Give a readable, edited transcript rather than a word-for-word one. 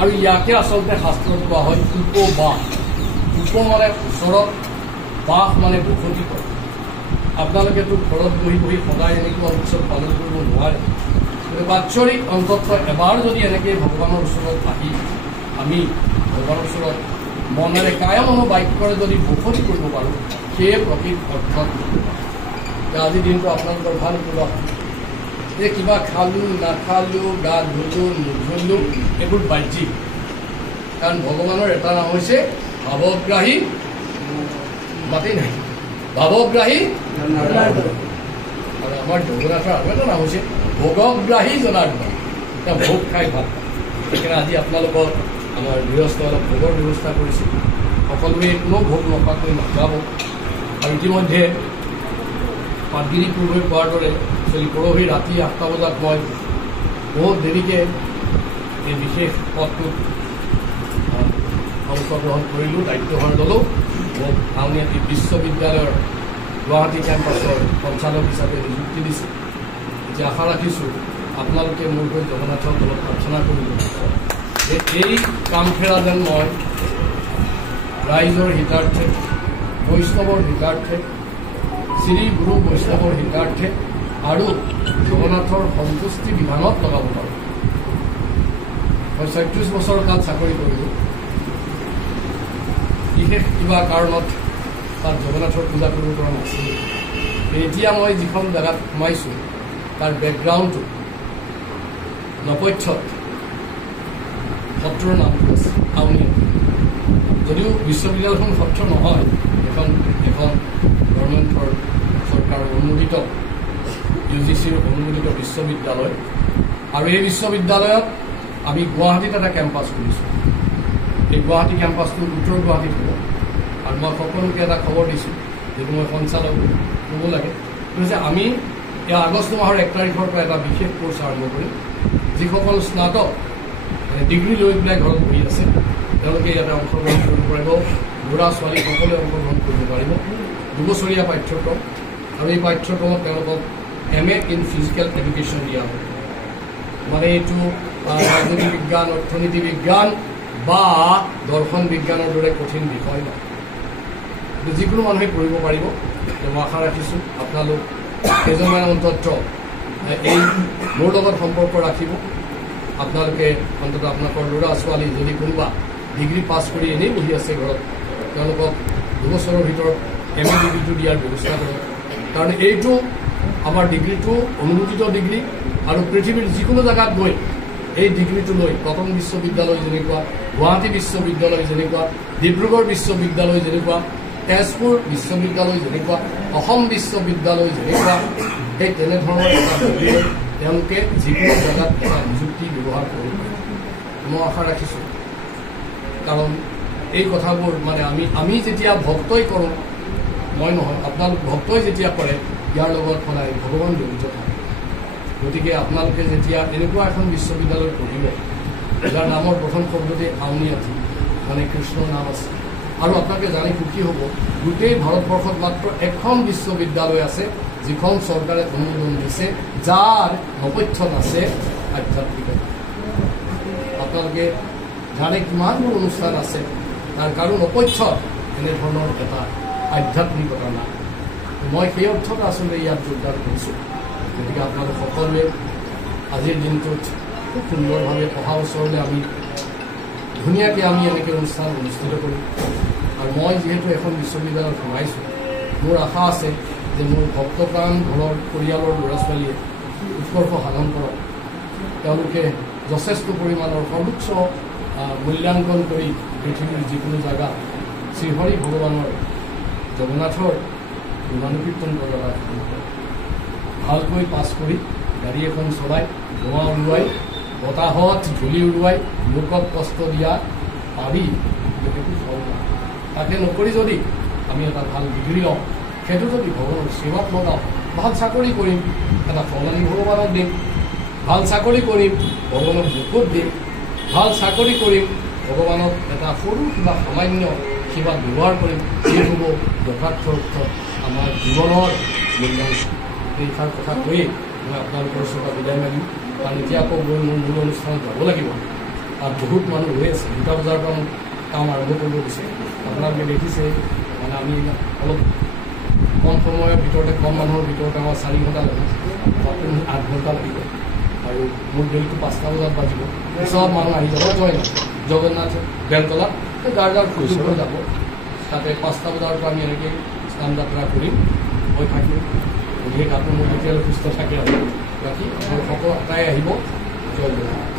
আৰু ইয়াকে আচলতে শাস্ত্ৰত কোৱা হয় উপবাস। উপ মানে ওচৰত, বাস মানে বসতি কৰে। আপোনালোকেতো ঘৰত বহি বহি সদায় এনেকুৱা উৎসৱ পালন কৰিব নোৱাৰে, গতিকে বাৎসৰিক অন্তত এবাৰ যদি এনেকৈ ভগৱানৰ ওচৰত আহি আমি ভগৱানৰ ওচৰত মনেৰে কায় মনোবাক্যৰে যদি বসতি কৰিব পাৰোঁ, সেয়ে প্ৰকৃত অৰ্থত আজিৰ দিনটো আপোনালোকৰ ভাল কিবা যে কিবা খালোঁ নাখালোঁ, গা ধুলোঁ নুধুলোঁ, এইবোৰ বাহ্যিক। কাৰণ ভগৱানৰ এটা নাম হৈছে ভাৱগ্ৰাহী, মাতেই নাই, ভাৱগ্ৰাহী। আৰু আমাৰ জগন্নাথৰ আৰু এটা নাম হৈছে ভোগগ্ৰাহী জনাৰ্দন। তেওঁ ভোগ খাই ভাল পায়। সেইকাৰণে আজি আপোনালোকৰ আমাৰ গৃহস্থ অলপ ভোগৰ ব্যৱস্থা কৰিছোঁ। সকলোৱে কোনো ভোগ নোখোৱাকৈ নাখাব। আৰু ইতিমধ্যে পাতগিৰি পূৰ্বই কোৱাৰ দৰে পৰহি ৰাতি 8টা বজাত মই বহুত দেৰিকৈ এই বিশেষ পদটোত অংশগ্ৰহণ কৰিলোঁ, দায়িত্বভাৰ ল'লোঁ। মোক আউনীআটী বিশ্ববিদ্যালয়ৰ গুৱাহাটী কেম্পাছৰ সঞ্চালক হিচাপে নিযুক্তি দিছে। এতিয়া আশা ৰাখিছোঁ আপোনালোকে মোৰ হৈ জগন্নাথক অলপ প্ৰাৰ্থনা কৰিব। এই কামখেৰা যেন মই ৰাইজৰ হিতাৰ্থে, বৈষ্ণৱৰ হিতাৰ্থে, শ্ৰী গুৰু বৈষ্ণৱৰ হিতাৰ্থে আৰু জগন্নাথৰ সন্তুষ্টি বিধানত লগাব পাৰোঁ। মই 36 বছৰ কাল চাকৰি কৰিলোঁ। বিশেষ কিবা কাৰণত তাত জগন্নাথৰ পূজা কৰিব পৰা নাছিলোঁ। এতিয়া মই যিখন জেগাত সোমাইছোঁ তাৰ বেকগ্ৰাউণ্ডটো নপথ্যত সত্ৰৰ নামটো আছে আউনীআটী। যদিও বিশ্ববিদ্যালয়খন সত্ৰ নহয়, এখন গভৰ্ণমেণ্টৰ চৰকাৰৰ অনুমোদিত UGCৰ অনুমোদিত বিশ্ববিদ্যালয়। আৰু এই বিশ্ববিদ্যালয়ত আমি গুৱাহাটীত এটা কেম্পাছ খুলিছোঁ। এই গুৱাহাটী কেম্পাছটো উত্তৰ গুৱাহাটীত হ'ব। আৰু মই সকলোকে এটা খবৰ দিছোঁ, যিটো মই সঞ্চালক ক'ব লাগে, যে আমি এই আগষ্ট মাহৰ 1 তাৰিখৰ পৰা এটা বিশেষ কোৰ্চ আৰম্ভ কৰিম। যিসকল স্নাতক ডিগ্ৰী লৈ পেলাই ঘৰত বহি আছে, তেওঁলোকে ইয়াতে অংশগ্ৰহণ কৰিব পাৰিব। ল'ৰা ছোৱালী সকলোৱে অংশগ্ৰহণ কৰিব পাৰিব। 2 বছৰীয়া পাঠ্যক্ৰম। আৰু এই পাঠ্যক্ৰমত তেওঁলোকক MA ইন ফিজিকেল এডুকেশ্যন দিয়া হ'ব। মানে এইটো ৰাজনীতি বিজ্ঞান, অৰ্থনীতি বিজ্ঞান বা দৰ্শন বিজ্ঞানৰ দৰে কঠিন বিষয় নহয়। যিকোনো মানুহে পঢ়িব পাৰিব। মই আশা ৰাখিছোঁ আপোনালোক কেইজনমান অন্তত এই মোৰ লগত সম্পৰ্ক ৰাখিব। আপোনালোকে অন্ততঃ আপোনালোকৰ ল'ৰা ছোৱালী যদি কোনোবা ডিগ্ৰী পাছ কৰি এনেই বহি আছে ঘৰত, তেওঁলোকক 2 বছৰৰ ভিতৰত MA ডিগ্ৰীটো দিয়াৰ ব্যৱস্থা কৰক। কাৰণ এইটো আমাৰ ডিগ্ৰীটো অনুমোদিত ডিগ্ৰী। আৰু পৃথিৱীৰ যিকোনো জেগাত গৈ এই ডিগ্ৰীটো লৈ কটন বিশ্ববিদ্যালয় যেনেকুৱা, গুৱাহাটী বিশ্ববিদ্যালয় যেনেকুৱা, ডিব্ৰুগড় বিশ্ববিদ্যালয় যেনেকুৱা, তেজপুৰ বিশ্ববিদ্যালয় যেনেকুৱা, অসম বিশ্ববিদ্যালয় যেনেকুৱা, সেই তেনেধৰণৰ এটা ডিগ্ৰী তেওঁলোকে যিকোনো জেগাত এটা নিযুক্তি ব্যৱহাৰ কৰিব পাৰে। মই আশা ৰাখিছোঁ। কাৰণ এই কথাবোৰ মানে আমি যেতিয়া ভক্তই কৰোঁ, মই নহয়, আপোনালোক ভক্তই যেতিয়া কৰে, ইয়াৰ লগত সদায় ভগৱান জড়িত থাকে। গতিকে আপোনালোকে যেতিয়া এনেকুৱা এখন বিশ্ববিদ্যালয়ত পঢ়িব, যাৰ নামৰ প্ৰথম শব্দতে আউনীআটী, মানে কৃষ্ণৰ নাম আছে। আৰু আপোনালোকে জানি সুখী হ'ব, গোটেই ভাৰতবৰ্ষত মাত্ৰ এখন বিশ্ববিদ্যালয় আছে যিখন চৰকাৰে অনুমোদন দিছে, যাৰ নপথ্যত আছে আধ্যাত্মিকতা। আপোনালোকে জানে কিমানবোৰ অনুষ্ঠান আছে, তাৰ কাৰো নপথ্যত এনেধৰণৰ এটা আধ্যাত্মিকতা নাই। মই সেই অৰ্থত আচলতে ইয়াত যোগদান কৰিছোঁ। গতিকে আপোনালোক সকলোৱে আজিৰ দিনটোত খুব সুন্দৰভাৱে অহা বছৰলৈ আমি ধুনীয়াকৈ আমি এনেকৈ অনুষ্ঠান অনুষ্ঠিত কৰিম। আৰু মই যিহেতু এখন বিশ্ববিদ্যালয়ত সোমাইছোঁ, মোৰ আশা আছে যে মোৰ ভক্তপ্ৰাণ ঘৰৰ পৰিয়ালৰ ল'ৰা ছোৱালীয়ে উৎকৰ্ষ সাধন কৰক। তেওঁলোকে যথেষ্ট পৰিমাণৰ সৰ্বোচ্চ মূল্যাংকন কৰি পৃথিৱীৰ যিকোনো জেগা শ্ৰীহৰি ভগৱানৰ জগন্নাথৰ গুণানুকীৰ্তন কৰা ভালকৈ পাছ কৰি গাড়ী এখন চলাই, ধোঁৱা উৰুৱাই, বতাহত ধূলি উৰুৱাই, লোকক কষ্ট দিয়া পাৰি। সেইটো ফল নাই। তাকে নকৰি যদি আমি এটা ভাল ডিগ্ৰী লওঁ, সেইটো যদি ভগৱানৰ সেৱাত লগাওঁ, ভাল চাকৰি কৰিম, এটা ফল আনি ভগৱানক দিম, ভাল চাকৰি কৰিম, ভগৱানক মুকুট দিম, ভাল চাকৰি কৰিম, ভগৱানক এটা সৰু কিবা সামান্য সেৱা ব্যৱহাৰ কৰিম। এই হ'ব যথাৰ্থ অৰ্থত আমাৰ জীৱনৰ মূল্যাংকন। এইষাৰ কথা কৈয়ে মই আপোনালোকৰ ওচৰত বিদায় মাগিম। কাৰণ এতিয়া আকৌ গৈ মোৰ মূল অনুষ্ঠানত যাব লাগিব। তাত বহুত মানুহ ৰৈ আছে 2টা বজাৰ পৰা কাম আৰম্ভ কৰিব দিছে আপোনালোকে দেখিছে মানে আমি অলপ কম সময়ৰ ভিতৰতে কম মানুহৰ ভিতৰতে আমাৰ 4 ঘণ্টা লাগিব 8 ঘণ্টা লাগিব আৰু মোৰ ডেলিটো 5টা বজাত বাজিব চব মানুহ আহি যাব জগন্নাথ বেলতলা যাৰ খুচি হৈ যাব তাতে 5টা বজাৰ পৰা আমি এনেকৈ স্নান যাত্ৰা কৰিম হৈ থাকিম গতিকে আপোনাৰ মোৰ যেতিয়ালৈ সুস্থ থাকে আৰু বাকী সকলো আটাই আহিব জয় জগন্নাথ